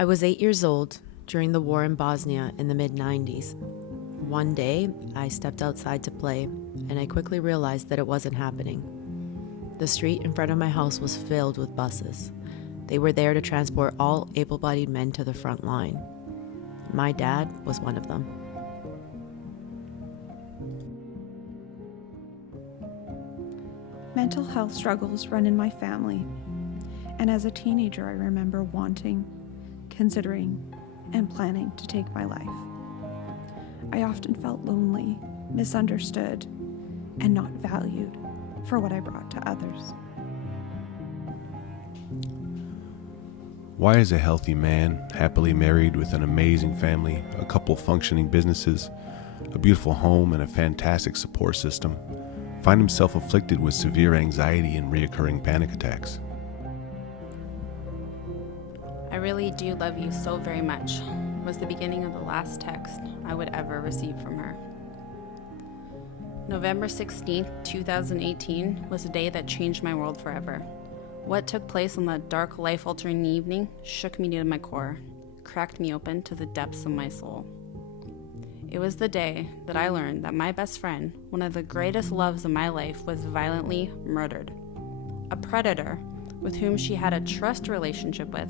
I was 8 years old during the war in Bosnia in the mid-90s. One day, I stepped outside to play, and I quickly realized that it wasn't happening. The street in front of my house was filled with buses. They were there to transport all able-bodied men to the front line. My dad was one of them. Mental health struggles run in my family, and as a teenager I remember wanting, considering, and planning to take my life. I often felt lonely, misunderstood, and not valued for what I brought to others. Why is a healthy man, happily married with an amazing family, a couple functioning businesses, a beautiful home, and a fantastic support system, find himself afflicted with severe anxiety and reoccurring panic attacks? I really do love you so very much was the beginning of the last text I would ever receive from her. November 16th, 2018 was a day that changed my world forever. What took place on that dark, life-altering evening shook me to my core, cracked me open to the depths of my soul. It was the day that I learned that my best friend, one of the greatest loves of my life, was violently murdered. A predator, with whom she had a trust relationship with,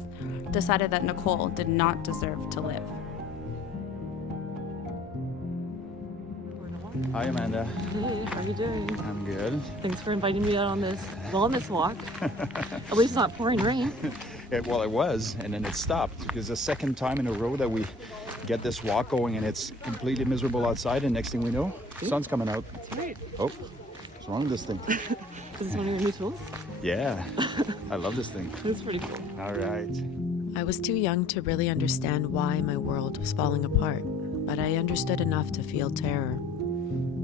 decided that Nicole did not deserve to live. Hi, Amanda. Hey, how you doing? I'm good. Thanks for inviting me out on this wellness walk. At least not pouring rain. Well, it was, and then it stopped because the second time in a row that we get this walk going and it's completely miserable outside, and next thing we know, the sun's coming out. That's right. Oh, what's wrong with this thing? Is this one of your new tools? Yeah, I love this thing. It's pretty cool. All right. I was too young to really understand why my world was falling apart, but I understood enough to feel terror.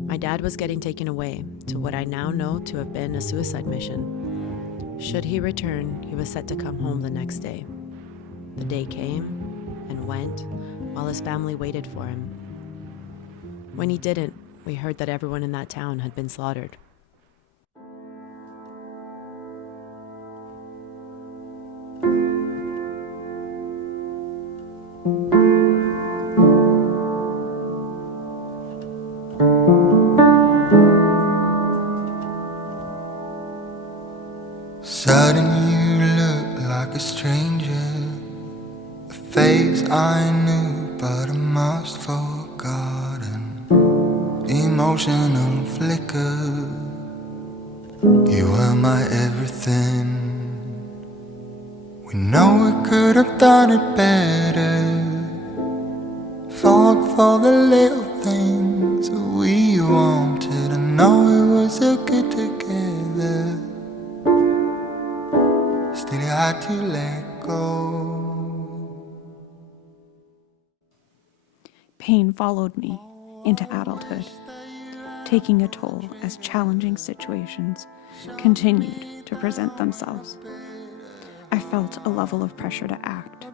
My dad was getting taken away to what I now know to have been a suicide mission. Should he return, he was set to come home the next day. The day came and went while his family waited for him. When he didn't, we heard that everyone in that town had been slaughtered. Suddenly you look like a stranger, a face I knew but I must forgotten. Emotional flicker, you were my everything. We know we could have done it better. Fought for the little things we wanted. I know it was so good together. Still you had to let go. Pain followed me into adulthood, taking a toll as challenging situations continued to present themselves. I felt a level of pressure to act,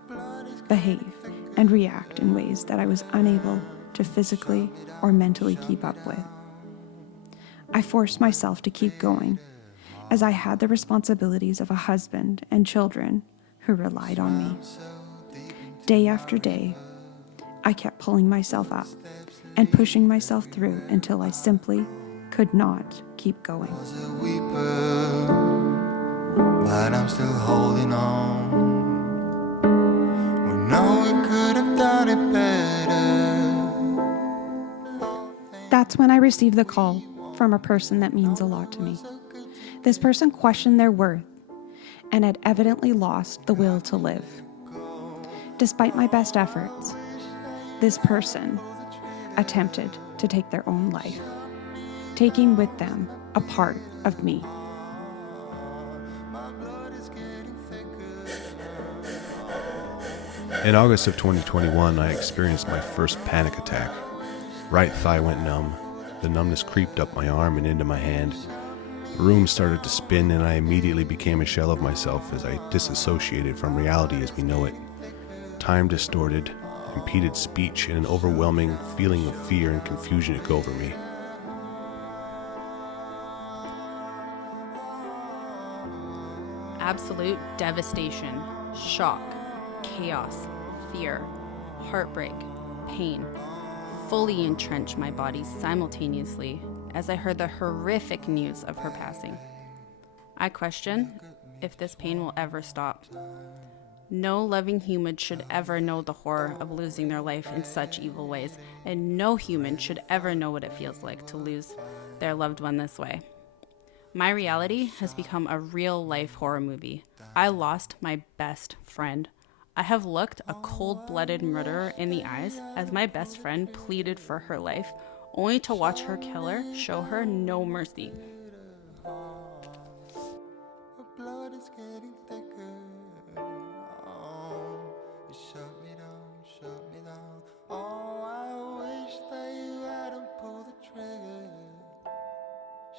behave, and react in ways that I was unable to physically or mentally keep up with. I forced myself to keep going, as I had the responsibilities of a husband and children who relied on me. Day after day, I kept pulling myself up and pushing myself through until I simply could not keep going. I was a weeper, but I'm still holding on. We know we could have done it better. That's when I received the call from a person that means a lot to me. This person questioned their worth and had evidently lost the will to live. Despite my best efforts, this person attempted to take their own life, taking with them a part of me. In August of 2021, I experienced my first panic attack. Right thigh went numb. The numbness creeped up my arm and into my hand. The room started to spin, and I immediately became a shell of myself as I disassociated from reality as we know it. Time distorted, impeded speech, and an overwhelming feeling of fear and confusion took over me. Absolute devastation, shock, chaos, fear, heartbreak, pain fully entrenched my body simultaneously as I heard the horrific news of her passing. I question if this pain will ever stop. No loving human should ever know the horror of losing their life in such evil ways, and no human should ever know what it feels like to lose their loved one this way. My reality has become a real-life horror movie. I lost my best friend. I have looked a cold-blooded murderer in the eyes as my best friend pleaded for her life, only to watch her killer show her no mercy. The blood is getting thicker. Oh, you shut me down, shut me down. Oh, I wish that you hadn't pulled the trigger.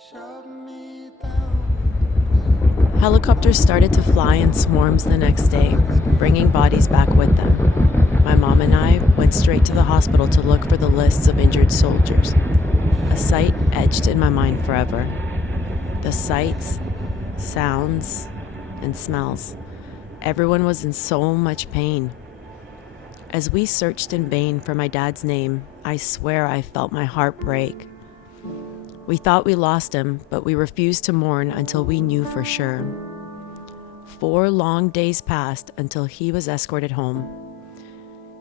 Shut me down. Helicopters started to fly in swarms the next day, bringing bodies back with them. My mom and I went straight to the hospital to look for the lists of injured soldiers. A sight etched in my mind forever. The sights, sounds, and smells. Everyone was in so much pain. As we searched in vain for my dad's name, I swear I felt my heart break. We thought we lost him, but we refused to mourn until we knew for sure. 4 long days passed until he was escorted home.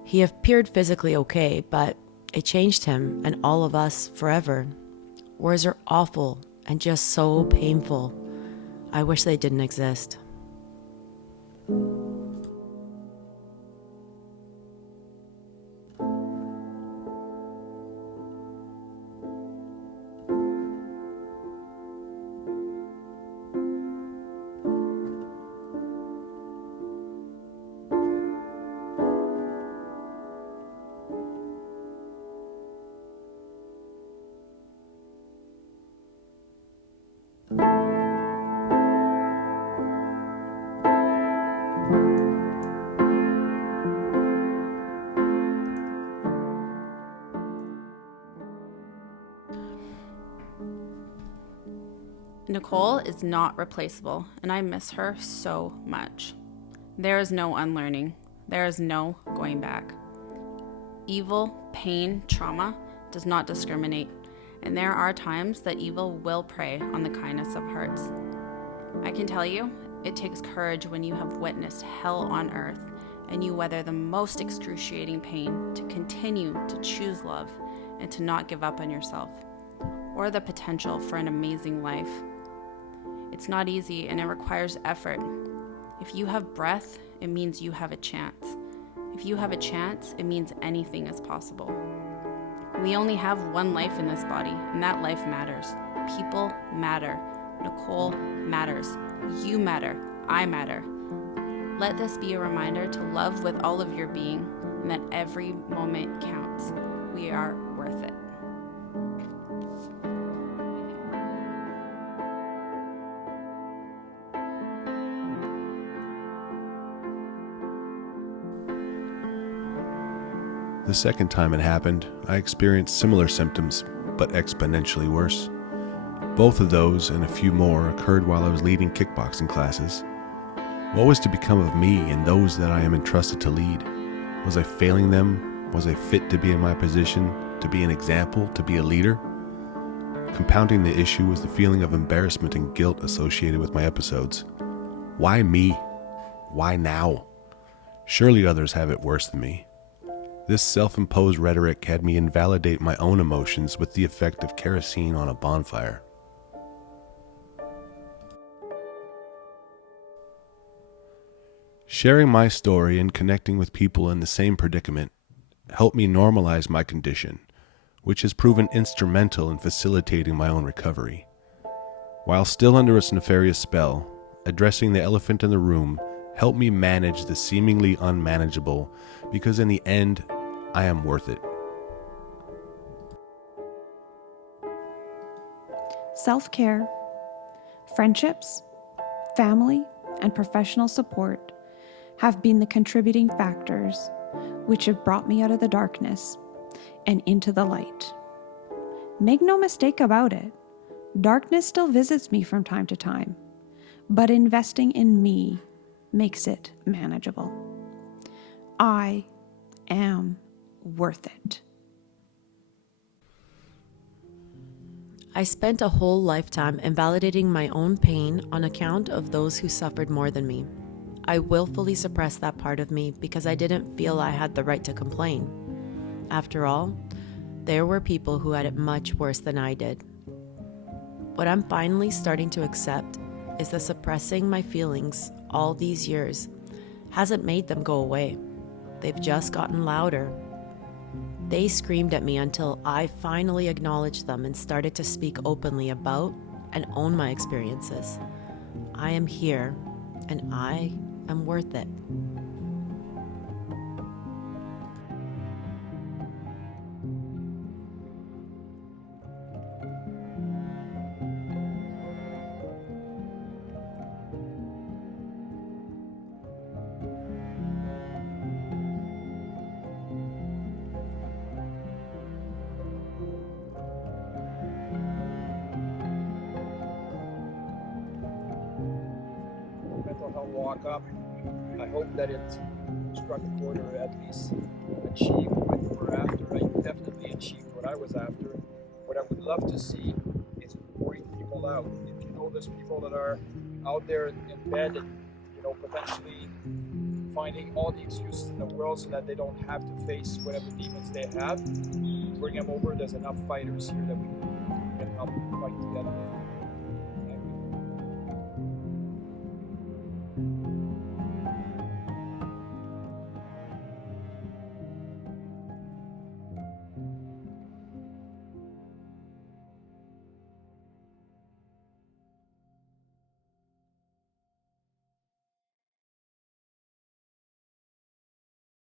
He appeared physically okay, but it changed him and all of us forever. Words are awful and just so painful. I wish they didn't exist. Nicole is not replaceable, and I miss her so much. There is no unlearning. There is no going back. Evil, pain, trauma does not discriminate, and there are times that evil will prey on the kindness of hearts. I can tell you, it takes courage when you have witnessed hell on earth and you weather the most excruciating pain to continue to choose love and to not give up on yourself or the potential for an amazing life. It's not easy and it requires effort. If you have breath, it means you have a chance. If you have a chance, it means anything is possible. We only have one life in this body, and that life matters. People matter. Nicole matters. You matter. I matter. Let this be a reminder to love with all of your being, and that every moment counts. We are worth it. The second time it happened, I experienced similar symptoms, but exponentially worse. Both of those and a few more occurred while I was leading kickboxing classes. What was to become of me and those that I am entrusted to lead? Was I failing them? Was I fit to be in my position, to be an example, to be a leader? Compounding the issue was the feeling of embarrassment and guilt associated with my episodes. Why me? Why now? Surely others have it worse than me. This self-imposed rhetoric had me invalidate my own emotions with the effect of kerosene on a bonfire. Sharing my story and connecting with people in the same predicament helped me normalize my condition, which has proven instrumental in facilitating my own recovery. While still under its nefarious spell, addressing the elephant in the room helped me manage the seemingly unmanageable, because in the end, I am worth it. Self-care, friendships, family, and professional support have been the contributing factors which have brought me out of the darkness and into the light. Make no mistake about it, darkness still visits me from time to time, but investing in me makes it manageable. I am worth it. I spent a whole lifetime invalidating my own pain on account of those who suffered more than me. I willfully suppressed that part of me because I didn't feel I had the right to complain. After all, there were people who had it much worse than I did. What I'm finally starting to accept is that suppressing my feelings all these years hasn't made them go away. They've just gotten louder. They screamed at me until I finally acknowledged them and started to speak openly about and own my experiences. I am here, and I am worth it. Mental health walk up. I hope that it struck a chord or at least achieved what you were after. I definitely achieved what I was after. What I would love to see is pouring people out. If you know there's people that are out there in bed and potentially finding all the excuses in the world so that they don't have to face whatever demons they have, bring them over. There's enough fighters here that we can help fight together.